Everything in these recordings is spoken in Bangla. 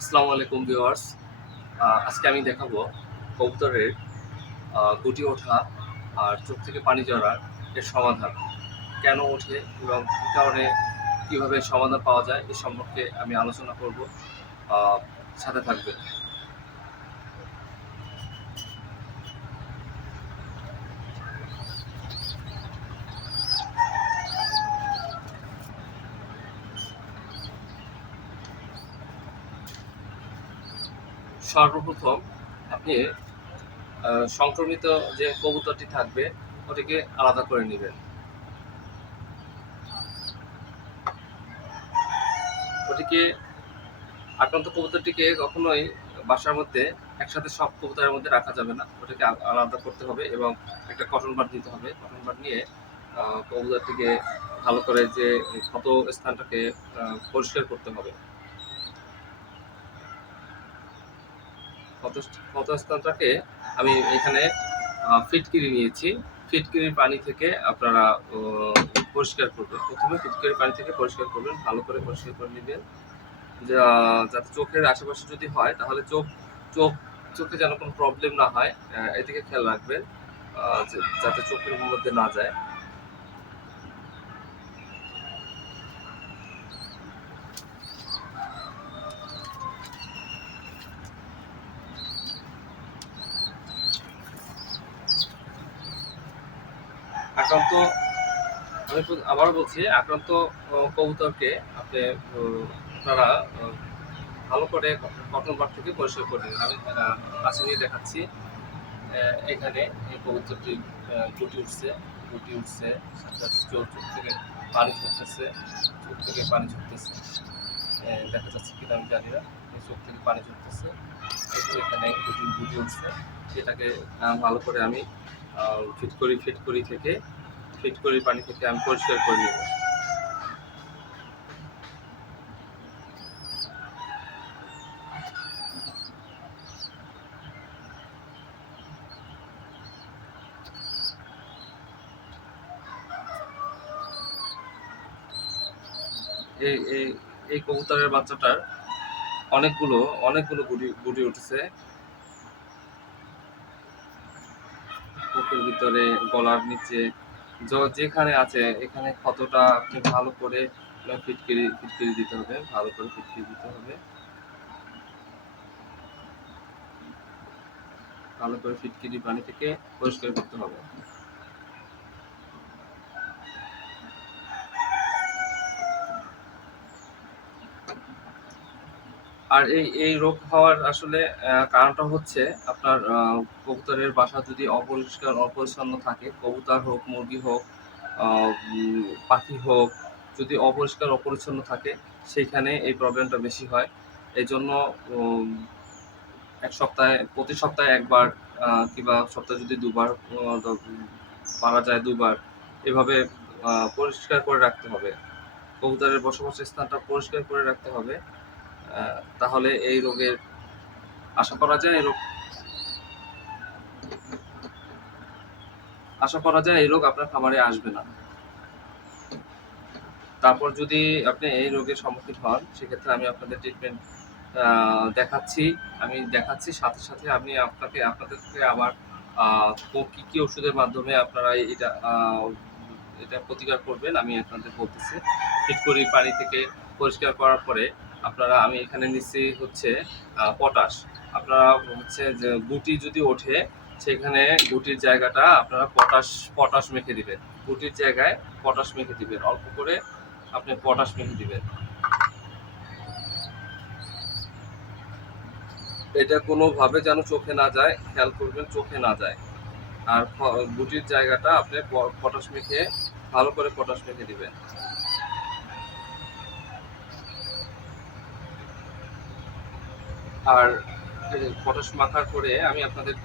আসসালামু আলাইকুম ভিউয়ার্স। আজকে আমি দেখাবো কবুতরের গুটি ওঠা আর চোখ থেকে পানি জড়ার এর সমাধান। কেন ওঠে এবং কী কারণে, কীভাবে সমাধান পাওয়া যায় এ সম্পর্কে আমি আলোচনা করব। সাথে থাকবে সর্বপ্রথম আপনি সংক্রমিত যে কবুতরটি থাকবে, ওটিকে আলাদা করে নেবেন। ওটিকে আক্রান্ত কবুতরটিকে কখনোই বাসার মধ্যে, একসাথে সব কবুতরের মধ্যে রাখা যাবে না। ওটাকে আলাদা করতে হবে এবং একটা কটন বার দিতে হবে। কটন বার নিয়ে কবুতরটিকে ভালো করে যে ক্ষত স্থানটাকে পরিষ্কার করতে হবে। ক্ষত ক্ষত আমি এখানে ফিটকিরি নিয়েছি। ফিটকিরির পানি থেকে আপনারা পরিষ্কার করবেন। প্রথমে ফিটকিরির পানি থেকে পরিষ্কার করবেন, ভালো করে পরিষ্কার করে নেবেন। যাতে চোখের আশেপাশে যদি হয়, তাহলে চোখ চোখ, চোখে যেন কোনো প্রবলেম না হয় এদিকে খেয়াল রাখবেন যাতে চোখের মধ্যে না যায়। আক্রান্ত আমি আবারও বলছি আক্রান্ত কবুতরকে আপনি আপনারা ভালো করে কটন বার থেকে পরিষ্কার করে আমি কাছে নিয়ে দেখাচ্ছি এখানে এই কবুতরটি গুটি উঠছে গুটি উঠছে চোখ থেকে পানি ঝরতেছে চোখ থেকে পানি আহ, দেখা যাচ্ছে কিনা আমি জানি না চোখ থেকে পানি যে এখানে গুটি উঠছে এটাকে ভালো করে আমি ফিট করি, ফিট থেকে, ফিট করি পানি থেকে আমি পরিষ্কার করে নেব। এই এই কবুতরের বাচ্চাটার অনেকগুলো অনেকগুলো গুটি গুটি উঠেছে। বুকের ভিতরে, গলার নিচে যেখানে আছে, এখানে ক্ষতটা আপনি ভালো করে ফিটকিরি ফিটকিরি দিতে হবে, ভালো করে ফিটকিরি দিতে হবে। ভালো করে ফিটকিরি পানি থেকে পরিষ্কার করতে হবে। আর এই এই রোগ হওয়ার আসলে কারণটা হচ্ছে আপনার কবুতরের বাসা যদি অপরিষ্কার, অপরিচ্ছন্ন থাকে, কবুতর হোক, মুরগি হোক পাখি হোক, যদি অপরিষ্কার, অপরিচ্ছন্ন থাকে, সেইখানে এই প্রবলেমটা বেশি হয়। এই জন্য এক সপ্তাহে, প্রতি সপ্তাহে একবার কিংবা সপ্তাহে যদি দুবার পারা যায় দুবার, এভাবে পরিষ্কার করে রাখতে হবে। কবুতরের বসবাসের স্থানটা পরিষ্কার করে রাখতে হবে। তাহলে এই রোগের আশা করা যায় রোগ আশা করা যায় এই রোগ আপনার খামারে আসবে না। তারপর যদি আপনি এই রোগের সম্মুখীন হন, সেক্ষেত্রে আমি আপনাদের ট্রিটমেন্ট দেখাচ্ছি। আমি দেখাচ্ছি, সাথে সাথে আমি আপনাকে, আপনাদেরকে আবার কো- কি ওষুধের মাধ্যমে আপনারা এটা এটা প্রতিকার করবেন, আমি আপনাদের বলতেছি। ফিটকরি পানি থেকে পরিষ্কার করার পরে আপনারা, আমি এখানে নিচ্ছি হচ্ছে পটাশ। আপনারা হচ্ছে যে গুটি যদি ওঠে, সেখানে গুটির জায়গাটা আপনারা পটাশ পটাশ মেখে দিবেন। গুটির জায়গায় পটাশ মেখে দিবেন। অল্প করে আপনি পটাশ মেখে দিবেন। এটা কোনোভাবে যেন চোখে না যায়, খেয়াল করবেন, চোখে না যায়। আর গুটির জায়গাটা আপনি পটাশ মেখে, ভালো করে পটাশ মেখে দিবেন। আর পটাশ মাখার পরে আমি আপনাদের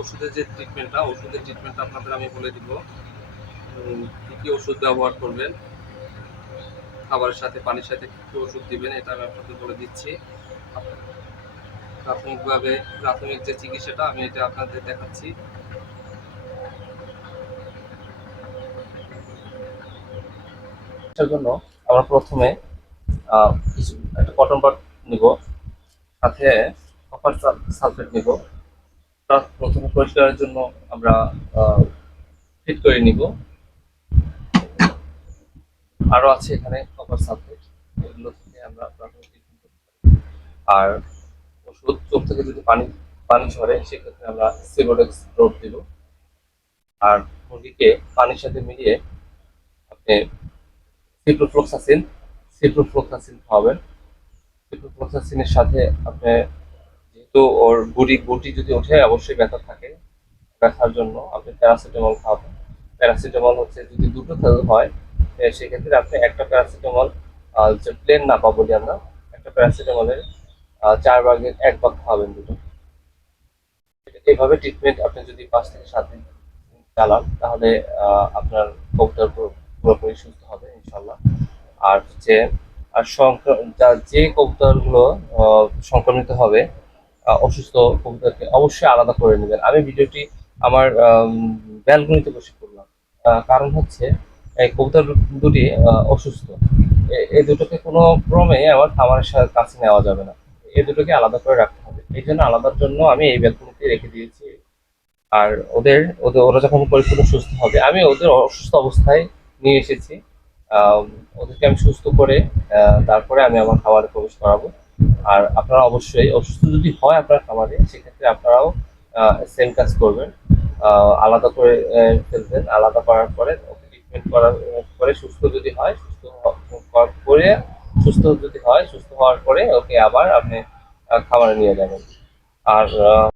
ওষুধের যে ট্রিটমেন্টটা ওষুধের ট্রিটমেন্টটা আপনাদের আমি বলে দিব। কি কি ওষুধ ব্যবহার করবেন, খাবারের সাথে, পানির সাথে কি কি ওষুধ দিবেন, এটা আমি আপনাদের বলে দিচ্ছি। প্রাথমিকভাবে, প্রাথমিক যে চিকিৎসাটা, আমি এটা আপনাদের দেখাচ্ছি। জন্য আমরা প্রথমে কিছু একটা কটন বাট নিব। সাথে কপার সালফেট নিব। প্রথমে পরিষ্কারের জন্য আমরা ফিট করে নিব। আরও আছে এখানে কপার সালফেট এগুলো থেকে আমরা। আর ওষুধ চোখ থেকে যদি পানি পানি ঝরে, সেক্ষেত্রে আমরা সিবোডেক্স ড্রপ দিব। আর মুরগিকে পানির সাথে মিলিয়ে আপনি সিপ্রোফ্লোক্সাসিন সিপ্রোফ্লোক্সাসিন খাওয়াবেন। সিপ্রোফ্লোক্সাসিনের সাথে আপনি যেহেতু ওর গুড়ি গুটি যদি ওঠে, অবশ্যই ব্যথা থাকে, ব্যথার জন্য আপনি প্যারাসিটামল খাওয়াবেন। প্যারাসিটামল হচ্ছে যদি দুটো হয় সেক্ষেত্রে আপনি একটা প্যারাসিটামল যে প্লেন না পাবো বলি আমরা, একটা প্যারাসিটামলের চার ভাগের এক ভাগ খাওয়াবেন দুটো। এইভাবে ট্রিটমেন্ট আপনি যদি পাঁচ থেকে সাত দিন চালান, তাহলে আপনার কবুতর পুরোপুরি সুস্থ হবে, ইনশাল্লাহ। আর হচ্ছে আর যা- কবুতরগুলো সংক্রমিত হবে অসুস্থ কবুতরকে অবশ্যই আলাদা করে নেবেন। আমি ভিডিওটি আমার ব্যালকনিতে বসে করলাম। কারণ হচ্ছে, এই কবুতর দুটি অসুস্থ। এই দুটোকে কোনো ক্রমে আমার খামারের সাথে কাছে নেওয়া যাবে না। এই দুটোকে আলাদা করে রাখতে হবে। এই জন্য আলাদার জন্য আমি এই ব্যালকনিতে রেখে দিয়েছি। আর ওদের ওদের, ওরা যখন পরিপূর্ণ সুস্থ হবে, আমি ওদের অসুস্থ অবস্থায় নিয়ে এসেছি। ওদেরকে আমি সুস্থ করে তারপরে আমি আমার খামারে প্রবেশ করাবো। আর আপনারা অবশ্যই, অসুস্থ যদি হয় আপনার খামারে, সেক্ষেত্রে আপনারাও সেম কাজ করবেন। আলাদা করে ফেলবেন। আলাদা করার পরে ওকে ট্রিটমেন্ট করার পরে সুস্থ যদি হয়, সুস্থ করে সুস্থ যদি হয়, সুস্থ হওয়ার পরে ওকে আবার আপনি খাবারে নিয়ে যাবেন। আর